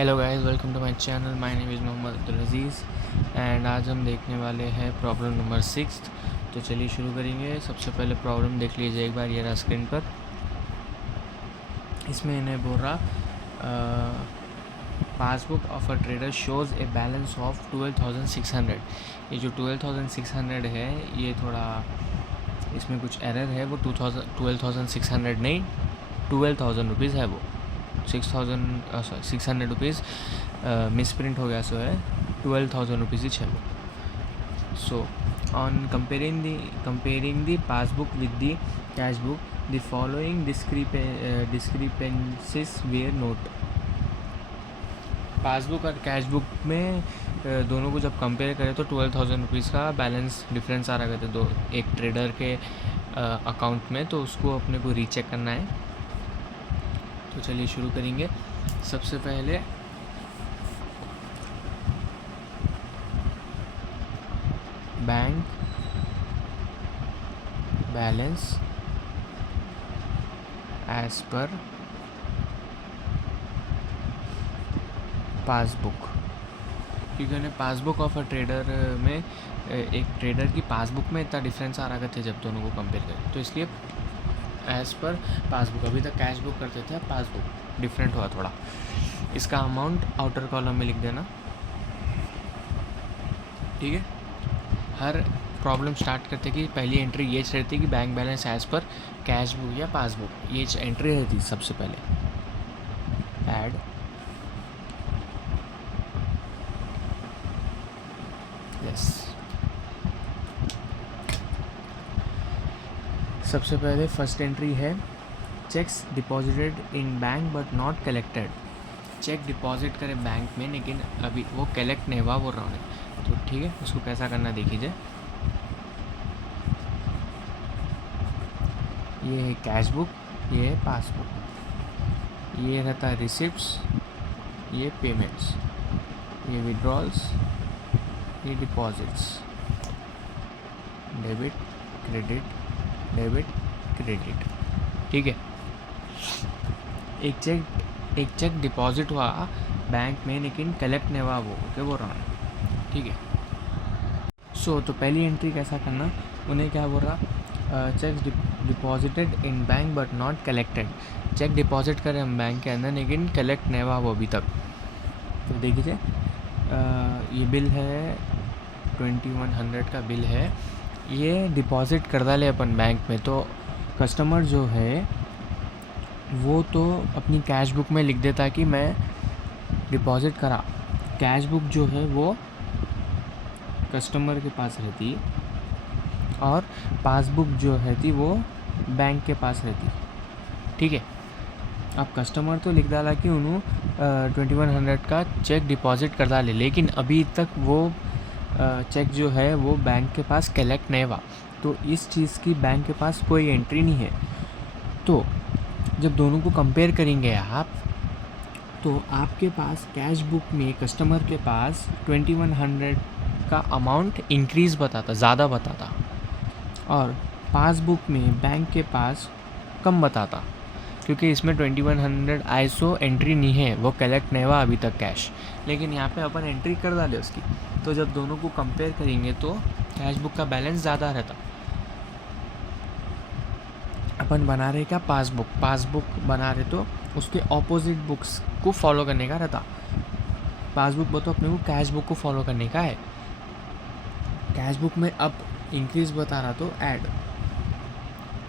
Hello guys, welcome to my channel. My name is Mohammed Abdul Aziz and आज हम देखने वाले हैं प्रॉब्लम नंबर 6। तो चलिए शुरू करेंगे। सबसे पहले प्रॉब्लम देख लीजिए एक बार, ये रहा स्क्रीन पर। इसमें इन्हें बोल रहा passbook of a trader shows a balance of 12,600। ये जो 12,600 है ये थोड़ा इसमें कुछ एरर है। वो 12,600 नहीं, 12,000 रुपीज़ है। वो 600 रुपीज़ मिसप्रिंट हो गया। सो है 12,000 रुपीज़ ही है वो। So on comparing the passbook with the cash book, the following discrepancies were note. Passbook और कैश बुक में दोनों को जब कंपेयर करें तो 12,000 रुपीज़ का बैलेंस डिफरेंस आ रहा करते दो एक ट्रेडर के अकाउंट में। तो उसको अपने को रीचेक करना है। तो चलिए शुरू करेंगे। सबसे पहले bank balance as per passbook, क्योंकि उन्हें पासबुक ऑफ अ ट्रेडर में एक ट्रेडर की पासबुक में इतना डिफरेंस आ रहा करते जब दोनों को कंपेयर करें, तो इसलिए एज पर पासबुक। अभी तक कैश बुक करते थे, अब पासबुक डिफरेंट हुआ थोड़ा। इसका अमाउंट आउटर कॉलम में लिख देना, ठीक है। हर प्रॉब्लम स्टार्ट करते कि पहली एंट्री ये रहती कि bank balance as per cash book या पासबुक, ये एंट्री रहती सबसे पहले। Add yes. सबसे पहले फर्स्ट एंट्री है cheques deposited in bank but not collected. Cheque deposit करे बैंक में लेकिन अभी वो कलेक्ट नहीं हुआ बोल रहा हूँ। तो ठीक है, उसको कैसा करना देखिए। ये है कैश बुक, ये है पासबुक, ये रहता है रिसिप्ट्स, ये पेमेंट्स, ये विड्रॉल्स, ये deposits, debit credit, debit credit, ठीक है। एक चेक डिपॉजिट हुआ बैंक में लेकिन कलेक्ट नहीं हुआ, वो क्या बोल रहा हूँ, ठीक है। सो तो पहली एंट्री कैसा करना, उन्हें क्या बोल रहा, cheque deposited in bank but not collected. Cheque deposit करें हम बैंक के अंदर लेकिन कलेक्ट नहीं हुआ वो अभी तक। तो देखिए ये बिल है 2100 का बिल है, ये डिपॉजिट कर डाले अपन बैंक में। तो कस्टमर जो है वो तो अपनी कैश बुक में लिख देता कि मैं डिपॉजिट करा। कैश बुक जो है वो कस्टमर के पास रहती और पासबुक जो रहती वो बैंक के पास रहती, ठीक है। अब कस्टमर तो लिख डाला कि उन्होंने 2100 का चेक डिपॉजिट कर डाले, लेकिन अभी तक वो चेक जो है वो बैंक के पास कलेक्ट नहीं हुआ। तो इस चीज़ की बैंक के पास कोई एंट्री नहीं है। तो जब दोनों को कंपेयर करेंगे आप, तो आपके पास कैश बुक में कस्टमर के पास 2100 का अमाउंट इंक्रीज़ बताता, ज़्यादा बताता, और पासबुक में बैंक के पास कम बताता, क्योंकि इसमें 2100 आईएसओ एंट्री नहीं है, वो कलेक्ट नहीं हुआ अभी तक कैश। लेकिन यहाँ पे अपन एंट्री कर डाले उसकी। तो जब दोनों को कंपेयर करेंगे तो कैश बुक का बैलेंस ज़्यादा रहता। अपन बना रहे क्या, पासबुक बना रहे तो उसके ऑपोजिट बुक्स को फॉलो करने का रहता। पासबुक तो अपने को कैश बुक को फॉलो करने का है। कैश बुक में अब इंक्रीज बता रहा तो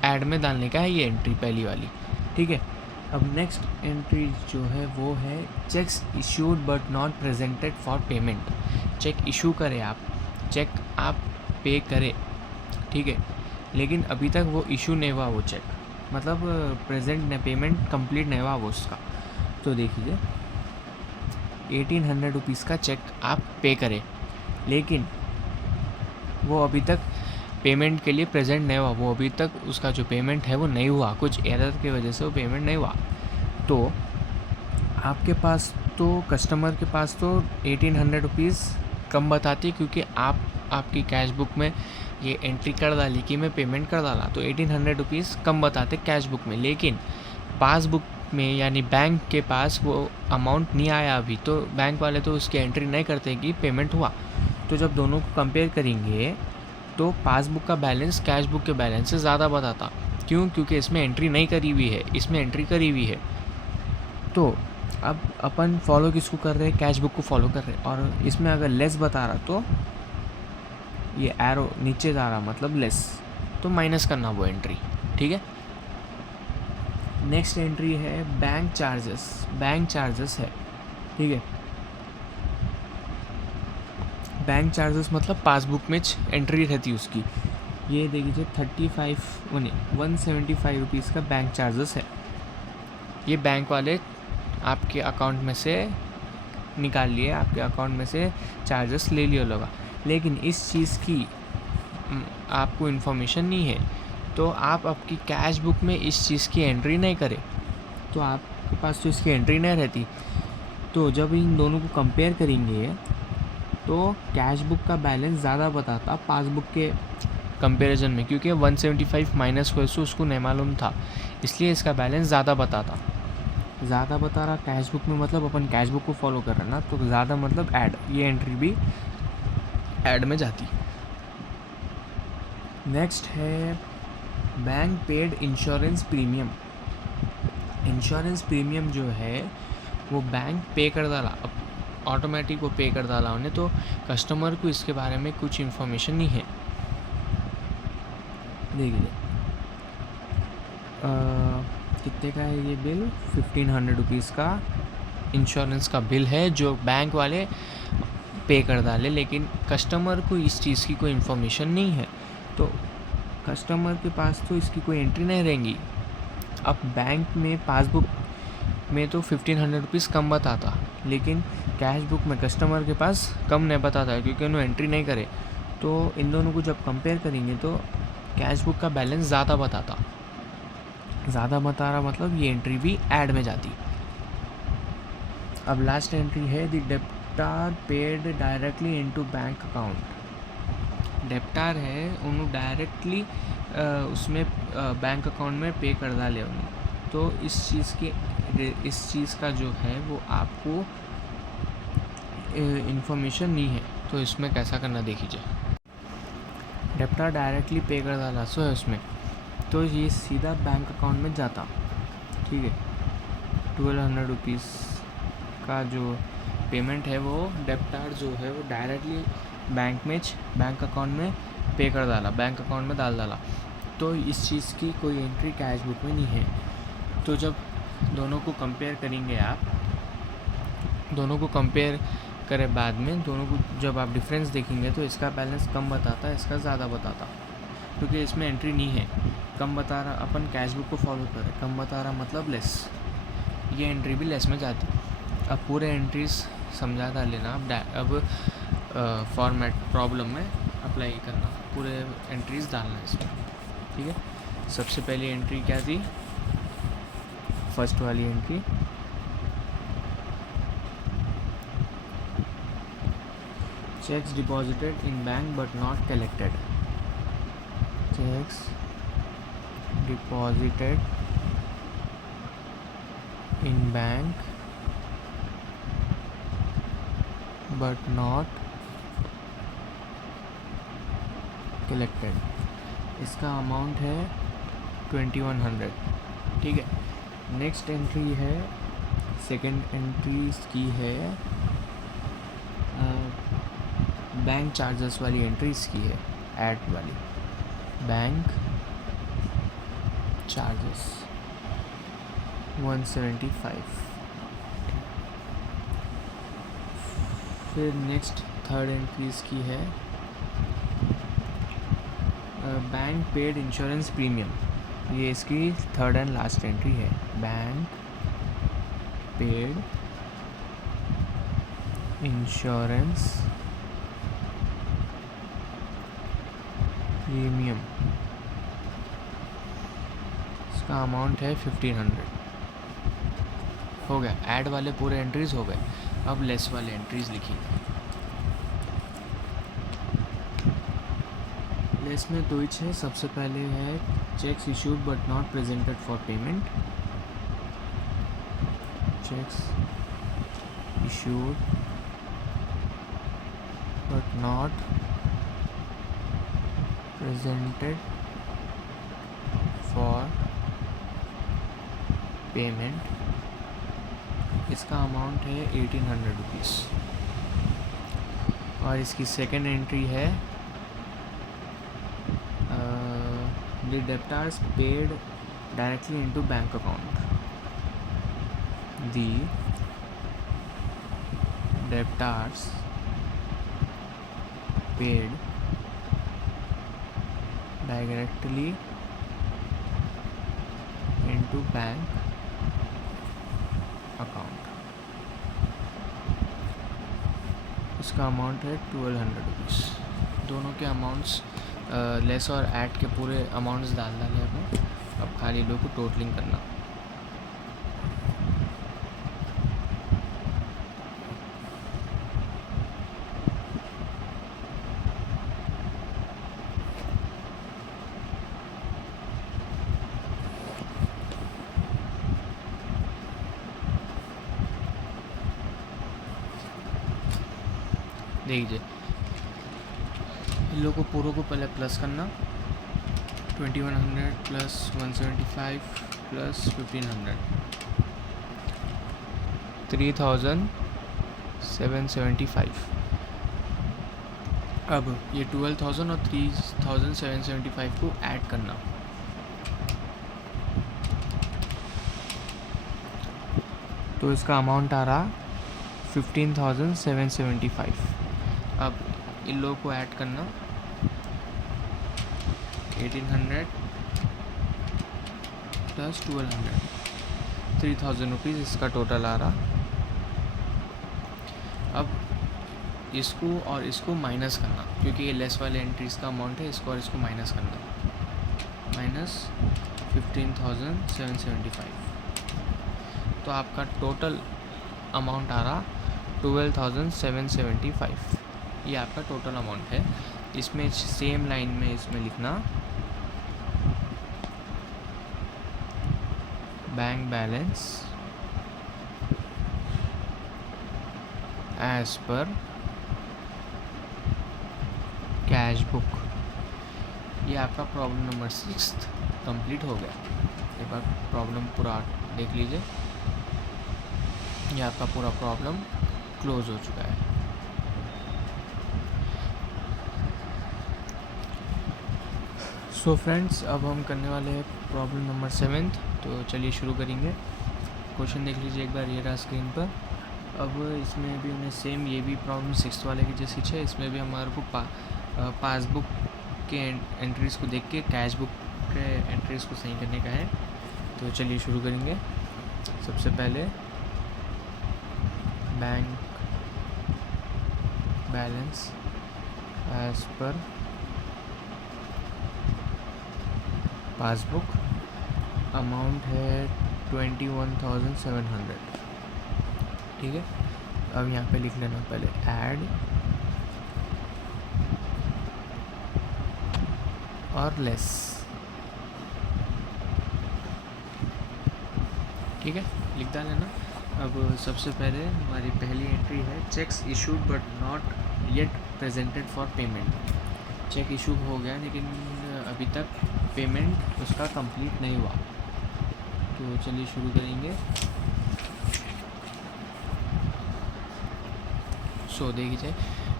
ऐड में डालने का है ये एंट्री पहली वाली, ठीक है। अब नेक्स्ट एंट्री जो है वो है cheques issued but not presented for payment. Cheque issue करें आप, चेक आप पे करें, ठीक है, लेकिन अभी तक वो इशू नहीं हुआ वो चेक, मतलब प्रेजेंट ने पेमेंट कंप्लीट नहीं हुआ वो उसका। तो देखिए 1800 रुपीज़ का चेक आप पे करें, लेकिन वो अभी तक पेमेंट के लिए प्रेजेंट नहीं हुआ। वो अभी तक उसका जो पेमेंट है वो नहीं हुआ, कुछ एरर की वजह से वो पेमेंट नहीं हुआ। तो आपके पास तो कस्टमर के पास तो 1800 रुपीज़ कम बताती, क्योंकि आपकी कैश बुक में ये एंट्री कर डाली कि मैं पेमेंट कर डाला, तो 1800 रुपीज़ कम बताते कैश बुक में। लेकिन पासबुक में यानी बैंक के पास वो अमाउंट नहीं आया अभी, तो बैंक वाले तो उसकी एंट्री नहीं करते कि पेमेंट हुआ। तो जब दोनों को कंपेयर करेंगे तो पासबुक का बैलेंस कैश बुक के बैलेंस से ज़्यादा बताता। क्यों? क्योंकि इसमें एंट्री नहीं करी हुई है, इसमें एंट्री करी हुई है। तो अब अपन फॉलो किसको कर रहे हैं? कैश बुक को फॉलो कर रहे हैं। और इसमें अगर लेस बता रहा तो ये एरो नीचे जा रहा मतलब लेस, तो माइनस करना वो एंट्री। ठीक है। नेक्स्ट एंट्री है बैंक चार्जेस। बैंक चार्जेस है, ठीक है। बैंक चार्जेस मतलब पासबुक में एंट्री रहती उसकी। ये देख लीजिए 175 रुपीज़ का बैंक चार्जेस है। ये बैंक वाले आपके अकाउंट में से निकाल लिए, आपके अकाउंट में से चार्जेस ले लिया लोगा। लेकिन इस चीज़ की आपको इन्फॉर्मेशन नहीं है, तो आप आपकी कैश बुक में इस चीज़ की एंट्री नहीं करें, तो आपके पास तो इसकी एंट्री नहीं रहती। तो जब इन दोनों को कंपेयर करेंगे तो कैश बुक का बैलेंस ज़्यादा बताता पासबुक के कंपैरिजन में, क्योंकि 175 माइनस हुए सो उसको नहीं मालूम था, इसलिए इसका बैलेंस ज़्यादा बताता। ज़्यादा बता रहा कैश बुक में मतलब अपन कैश बुक को फॉलो कर रहे हैं ना, तो ज़्यादा मतलब ऐड, ये एंट्री भी ऐड में जाती। नेक्स्ट है bank paid insurance premium. Insurance premium जो है वो बैंक पे कर डाला, अब ऑटोमेटिक वो पे कर डाला उन्हें, तो कस्टमर को इसके बारे में कुछ इन्फॉर्मेशन नहीं है। देखिए कितने का है ये बिल? 1500 रुपीज़ का इंश्योरेंस का बिल है जो बैंक वाले पे कर डाले, लेकिन कस्टमर को इस चीज़ की कोई इन्फॉर्मेशन नहीं है, तो कस्टमर के पास तो इसकी कोई एंट्री नहीं रहेंगी। अब बैंक में पासबुक में तो 1500 रुपीज़ कम बताता, लेकिन कैश बुक में कस्टमर के पास कम नहीं बताता है, क्योंकि उन्होंने एंट्री नहीं करे। तो इन दोनों को जब कंपेयर करेंगे तो कैश बुक का बैलेंस ज़्यादा बताता। ज़्यादा बता रहा मतलब ये एंट्री भी ऐड में जाती। अब लास्ट एंट्री है the debtor paid directly into bank account. Debtor है उन्होंने डायरेक्टली उसमें बैंक अकाउंट में पे कर डाले उन्हें, तो इस चीज़ का जो है वो आपको इन्फॉर्मेशन नहीं है, तो इसमें कैसा करना देखिए। डेप्टार डायरेक्टली पे कर डाला सो है उसमें, तो ये सीधा बैंक अकाउंट में जाता। ठीक है। 1200 रुपीज़ का जो पेमेंट है वो डेप्टार जो है वो डायरेक्टली बैंक अकाउंट में पे कर डाला, बैंक अकाउंट में डाल डाला, तो इस चीज़ की कोई एंट्री कैश बुक में नहीं है। तो जब दोनों को कंपेयर करेंगे आप, दोनों को कंपेयर करे बाद में दोनों को जब आप डिफरेंस देखेंगे तो इसका बैलेंस कम बताता है, इसका ज़्यादा बताता, क्योंकि इसमें एंट्री नहीं है। कम बता रहा, अपन कैश बुक को फॉलो करें, कम बता रहा मतलब लेस, ये एंट्री भी लेस में जाती। अब पूरे एंट्रीज समझा था लेना, अब फॉर्मेट प्रॉब्लम में अप्लाई करना, पूरे एंट्रीज डालना इसमें। ठीक है। सबसे पहली एंट्री क्या थी? फर्स्ट वाली entry checks deposited in bank but not collected. Checks deposited in bank but not collected, इसका अमाउंट है 2100। ठीक है। नेक्स्ट एंट्री है, सेकेंड एंट्री की है बैंक चार्जेस वाली एंट्रीज की है, ऐड वाली बैंक चार्जेस 175। फिर नेक्स्ट थर्ड एंट्रीज की है बैंक पेड इंश्योरेंस प्रीमियम, ये इसकी थर्ड एंड लास्ट एंट्री है, बैंक पेड इंश्योरेंस प्रीमियम, इसका अमाउंट है 1500। हो गया, ऐड वाले पूरे एंट्रीज हो गए। अब लेस वाले एंट्रीज लिखिए। लेस में दो ही है। सबसे पहले है cheques issued but not presented for payment, checks issued but not presented for payment, इसका अमाउंट है 1800 रुपीज़। और इसकी सेकेंड एंट्री है the debtors paid directly into bank account. The debtors paid directly into bank account, इसका amount है 1200 rupees. दोनों के amounts less और ऐड के पूरे अमाउंट्स डाले हमें। अब खाली लोग को टोटलिंग करना। देखिए इन लोगों को पूरों को पहले प्लस करना। 2100 प्लस 175 प्लस 1500 3775। अब ये 12,000 और 3775 को ऐड करना। तो इसका अमाउंट आ रहा 15,775। अब इन लोगों को ऐड करना 1800 प्लस 1200 3000 रुपीज़ इसका टोटल आ रहा। अब इसको और इसको माइनस करना, क्योंकि ये लेस वाले एंट्रीज का अमाउंट है। इसको और इसको माइनस करना, माइनस 15,775। तो आपका टोटल अमाउंट आ रहा 12,775। ये आपका टोटल अमाउंट है। इसमें सेम लाइन में इसमें लिखना bank balance as per cash book. ये आपका प्रॉब्लम नंबर 6 कंप्लीट हो गया। एक बार प्रॉब्लम पूरा देख लीजिए। ये आपका पूरा प्रॉब्लम क्लोज हो चुका है। सो फ्रेंड्स, अब हम करने वाले हैं प्रॉब्लम नंबर 7। तो चलिए शुरू करेंगे। क्वेश्चन देख लीजिए एक बार, ये रहा स्क्रीन पर। अब इसमें भी हमें सेम ये भी प्रॉब्लम 6 वाले की जैसी है। इसमें भी हमारे को पासबुक के एंट्रीज़ को देख के कैश बुक के एंट्रीज़ को सही करने का है। तो चलिए शुरू करेंगे। सबसे पहले bank balance as per passbook, amount है 21,700। ठीक है। अब यहाँ पे लिख लेना पहले ऐड और लेस। ठीक है, लिख डालना। अब सबसे पहले हमारी पहली एंट्री है cheques issued but not yet presented for payment. Cheque issue हो गया लेकिन अभी तक पेमेंट उसका कंप्लीट नहीं हुआ। तो चलिए शुरू करेंगे। सो देखिए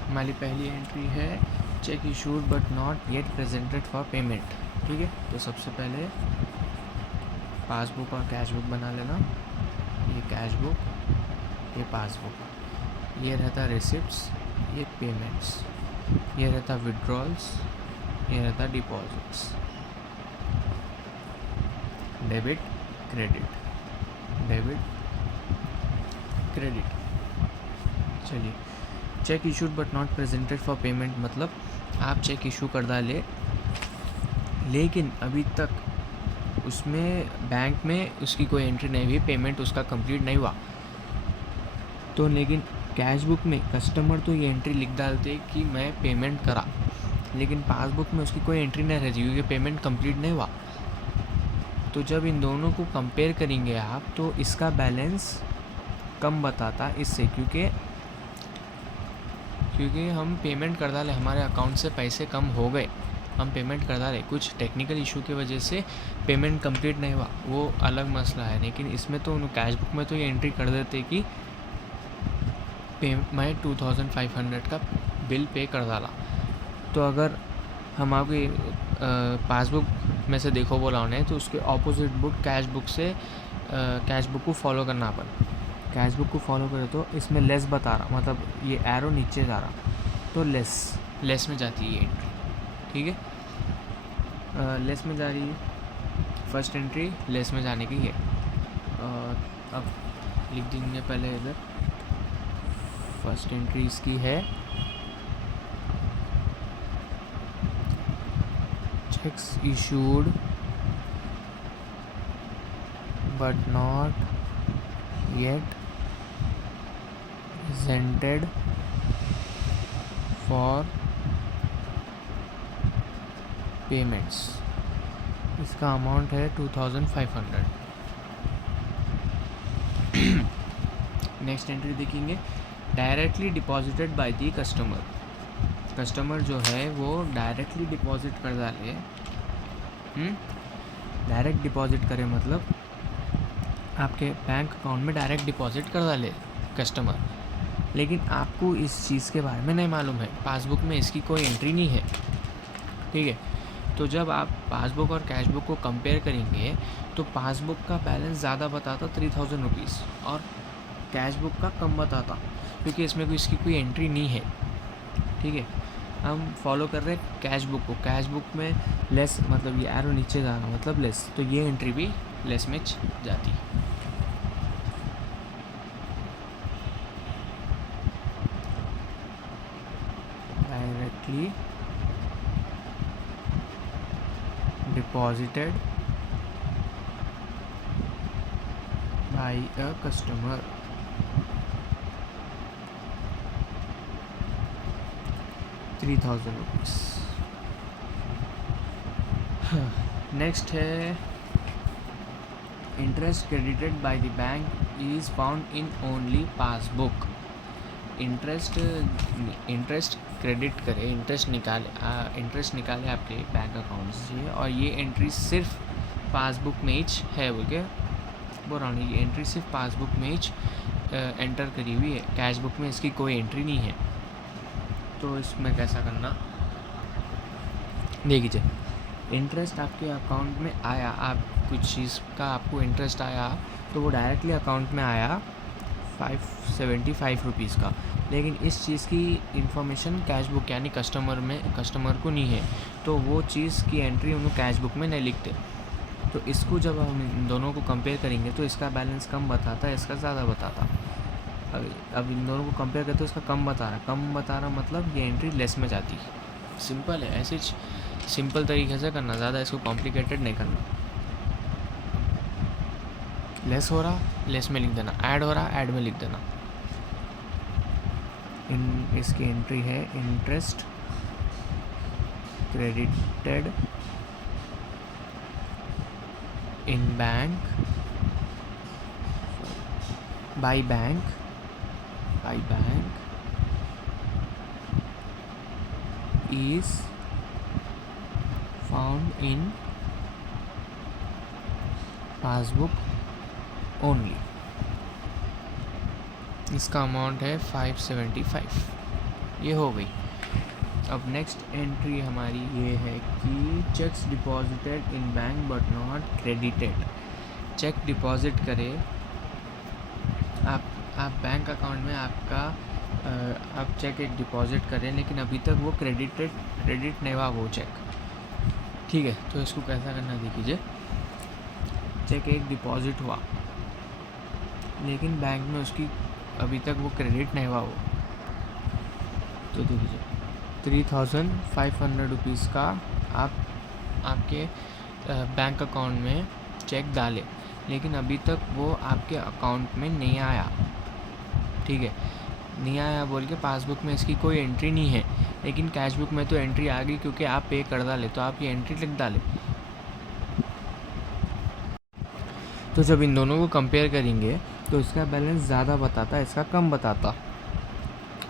हमारी पहली एंट्री है check issued but not yet presented for payment. ठीक है। तो सबसे पहले पासबुक और कैश बुक बना लेना। ये कैश बुक, ये पासबुक, ये रहता रिसिप्ट्स, ये पेमेंट्स, ये रहता विड्रॉल्स, ये रहता deposits. Debit credit, debit credit. चलिए, cheque issued but not presented for payment मतलब आप चेक इशू कर डाले लेकिन अभी तक उसमें बैंक में उसकी कोई एंट्री नहीं हुई, पेमेंट उसका कंप्लीट नहीं हुआ। तो लेकिन कैश बुक में कस्टमर तो ये एंट्री लिख डालते कि मैं पेमेंट करा, लेकिन पासबुक में उसकी कोई एंट्री नहीं रहती क्योंकि पेमेंट कंप्लीट नहीं हुआ। तो जब इन दोनों को कंपेयर करेंगे आप तो इसका बैलेंस कम बताता इससे, क्योंकि हम पेमेंट कर डाले, हमारे अकाउंट से पैसे कम हो गए, हम पेमेंट कर डाले, कुछ टेक्निकल इशू की वजह से पेमेंट कंप्लीट नहीं हुआ, वो अलग मसला है। लेकिन इसमें तो कैश बुक में तो ये एंट्री कर देते कि मैं 2500 का बिल पे कर डाला। तो अगर हम आपकी पासबुक में से देखो बोला उन्हें, तो उसके ऑपोजिट बुक कैश बुक से कैश बुक को फॉलो करना अपन। कैश बुक को फॉलो करें तो इसमें लेस बता रहा, मतलब ये एरो नीचे जा रहा, तो लेस में जाती है ये एंट्री, ठीक है। लेस में जा रही है, फर्स्ट एंट्री लेस में जाने की है। अब लिख देंगे पहले इधर, फर्स्ट एंट्री इसकी है checks issued but not yet presented for payments, इसका अमाउंट है 2500। नेक्स्ट एंट्री देखेंगे, directly deposited by the customer. Customer जो है वो डायरेक्टली डिपॉजिट कर डाले, डायरेक्ट डिपॉजिट करे मतलब आपके बैंक अकाउंट में डायरेक्ट डिपॉजिट कर डाले कस्टमर, लेकिन आपको इस चीज़ के बारे में नहीं मालूम है, पासबुक में इसकी कोई एंट्री नहीं है, ठीक है। तो जब आप पासबुक और कैश बुक को कंपेयर करेंगे तो पासबुक का बैलेंस ज़्यादा बताता 3000 रुपीज़ और कैश बुक का कम बताता, क्योंकि इसमें कोई इसकी कोई एंट्री नहीं है, ठीक है। हम फॉलो कर रहे हैं कैश बुक को, कैश बुक में लेस मतलब ये एरो नीचे जाना मतलब लेस, तो ये एंट्री भी लेस में जाती। Directly deposited by a customer, ₹3000। Next है interest credited by the bank is found in only passbook. Interest credit करे, इंटरेस्ट निकाले आपके बैंक अकाउंट से, और ये एंट्री सिर्फ पासबुक में ही है, बोल के बोल रहा हूँ, ये एंट्री सिर्फ पासबुक में ही एंटर करी हुई है, कैश बुक में इसकी कोई एंट्री नहीं है। तो इसमें कैसा करना देखिए, इंटरेस्ट आपके अकाउंट में आया, आप कुछ चीज़ का आपको इंटरेस्ट आया तो वो डायरेक्टली अकाउंट में आया 575 रुपीज़ का, लेकिन इस चीज़ की इंफॉर्मेशन कैश बुक यानी कस्टमर को नहीं है, तो वो चीज़ की एंट्री उन्होंने कैश बुक में नहीं लिखते। तो इसको जब हम इन दोनों को कंपेयर करेंगे तो इसका बैलेंस कम बताता है, इसका ज़्यादा बताता। अब इन दोनों को कंपेयर करते तो इसका कम बता रहा मतलब ये एंट्री लेस में जाती। सिंपल है, ऐसे सिंपल तरीके से करना, ज़्यादा इसको कॉम्प्लिकेटेड नहीं करना। लेस हो रहा लेस में लिख देना, ऐड हो रहा ऐड में लिख देना। इसकी एंट्री है interest credited in bank by bank is found in passbook only। इसका अमाउंट है 575, ये हो गई। अब नेक्स्ट एंट्री हमारी ये है कि cheques deposited in bank but not credited. Cheque deposit करे आप बैंक अकाउंट में आपका आप चेक एक डिपॉजिट करें, लेकिन अभी तक वो क्रेडिट नहीं हुआ वो चेक, ठीक है। तो इसको कैसा करना देखिए, चेक एक डिपॉजिट हुआ लेकिन बैंक में उसकी अभी तक वो क्रेडिट नहीं हुआ वो, तो देखिए 3500 रुपीज़ का आप आपके बैंक अकाउंट में चेक डाले, लेकिन अभी तक वो आपके अकाउंट में नहीं आया, ठीक है। नहीं आया बोल के पासबुक में इसकी कोई एंट्री नहीं है, लेकिन कैश बुक में तो एंट्री आ गई क्योंकि आप पे कर डाले, तो आप ये एंट्री लिख डाले। तो जब इन दोनों को कंपेयर करेंगे तो इसका बैलेंस ज़्यादा बताता, इसका कम बताता।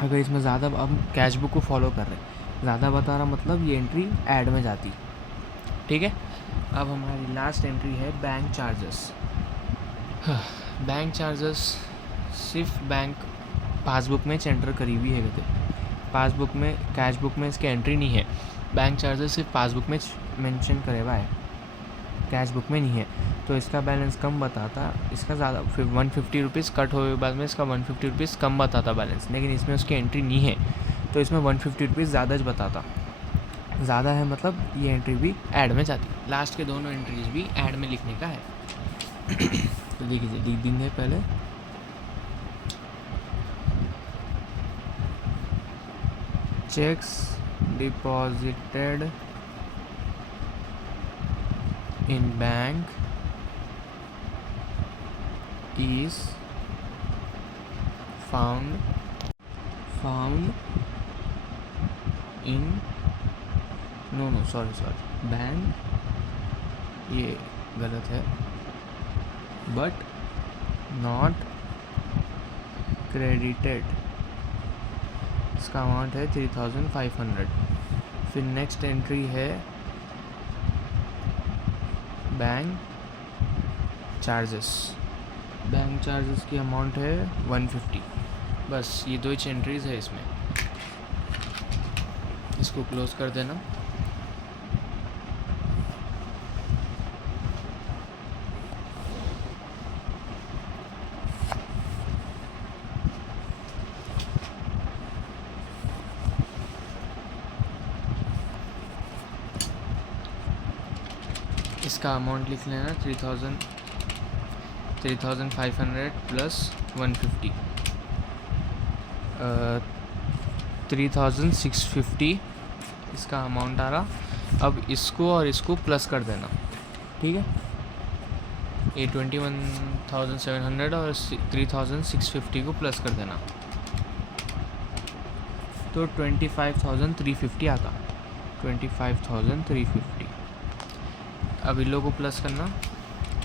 अगर इसमें ज़्यादा, अब कैश बुक को फॉलो कर रहे हैं, ज़्यादा बता रहा मतलब ये एंट्री ऐड में जाती। ठीक है, अब हमारी लास्ट एंट्री है बैंक चार्जेस। बैंक चार्जेस सिर्फ बैंक पासबुक में एंटर करी हुई है कहते, पासबुक में, कैश बुक में इसके एंट्री नहीं है। बैंक चार्जेस सिर्फ पासबुक में मेंशन करे हुआ है, कैश बुक में नहीं है, तो इसका बैलेंस कम बताता, इसका ज़्यादा, फिर 150 रुपीज़ कट हुए बाद में इसका 150 रुपीज़ कम बताता बैलेंस, लेकिन इसमें उसकी एंट्री नहीं है, तो इसमें 150 रुपीज़ ज़्यादा बताता। ज़्यादा है मतलब ये एंट्री भी ऐड में जाती। लास्ट के दोनों एंट्रीज भी ऐड में लिखने का है। तो देखिए लिख देंगे पहले, checks deposited in bank is found in sorry bank, ये गलत है, but not credited, इसका अमाउंट है 3500। फिर नेक्स्ट एंट्री है बैंक चार्जेस, बैंक चार्जेस की अमाउंट है 150। बस ये दो ही एंट्रीज है इसमें, इसको क्लोज कर देना। इसका अमाउंट लिख लेना 3500 प्लस 150, 3650 इसका अमाउंट आ रहा। अब इसको और इसको प्लस कर देना, ठीक है, ये 21,700 और 3650 को प्लस कर देना, तो 25,350 आता, 25,350। अब इन लोगों को प्लस करना,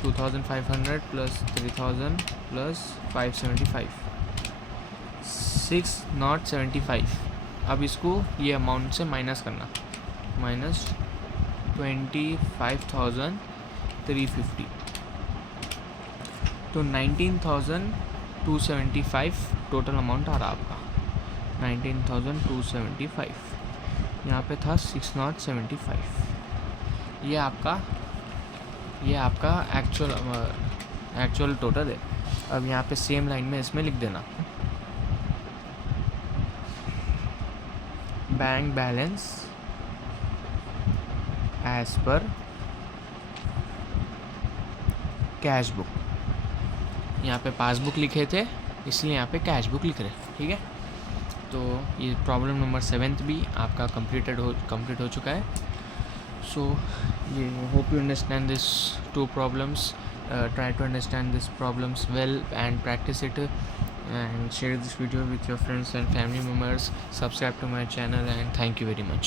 2500 प्लस 3000 प्लस 575, 675। अब इसको ये अमाउंट से माइनस करना, माइनस 25,350, तो 19,275 टोटल अमाउंट आ रहा आपका, 19,275। यहाँ पे था 675। ये आपका एक्चुअल टोटल है। अब यहाँ पे सेम लाइन में इसमें लिख देना, bank balance as per cash book. यहाँ पे पासबुक लिखे थे इसलिए यहाँ पे कैश बुक लिख रहे, ठीक है। तो ये प्रॉब्लम नंबर 7 भी आपका कंप्लीट हो चुका है। So hope you understand these two problems. Try to understand these problems well and practice it, and share this video with your friends and family members. Subscribe to my channel, and thank you very much.